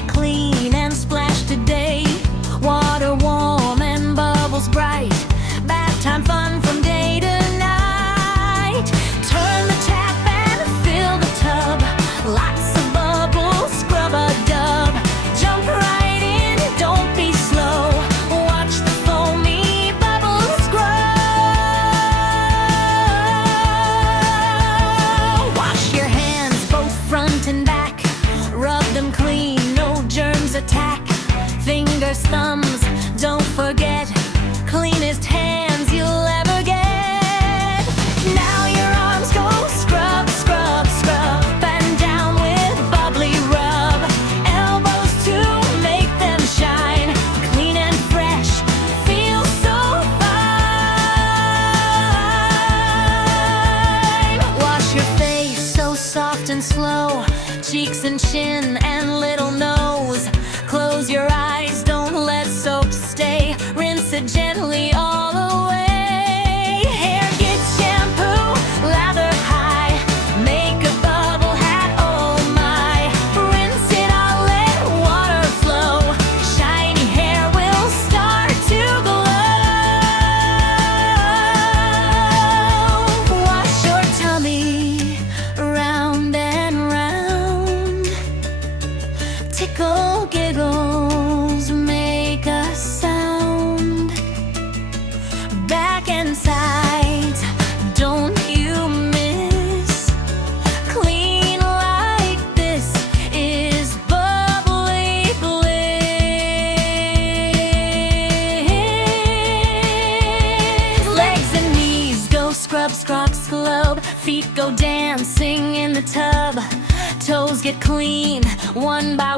get clean and splash today. Water warm and bubbles bright. Bath time fun from day to night. Turn the tap and fill the tub. Lots of bubbles, scrub a dub. Jump right in, don't be slow. Watch the foamy bubbles grow. Wash your hands both front and back. Rub them clean, no germs attack. Fingers, thumbs, don't forget. Cleanest hands you'll ever get. Now your arms go scrub, scrub, scrub. And down with bubbly rub. Elbows to make them shine. Clean and fresh, feel so fine. Wash your face so soft and slow. Cheeks and chin and little nose. Close your eyes, don't let soap stay. Rinse it gently all away. Hair gets shampoo, lather high. Make a bubble hat, oh my. Rinse it all, let water flow. Shiny hair will start to glow. Wash your tummy round and round. Tickle, giggles, make a sound. Back and sides, don't you miss. Clean like this is bubbly bliss. Legs and knees go scrub, scrub, scrub. Feet go dancing in the tub. Toes get clean one by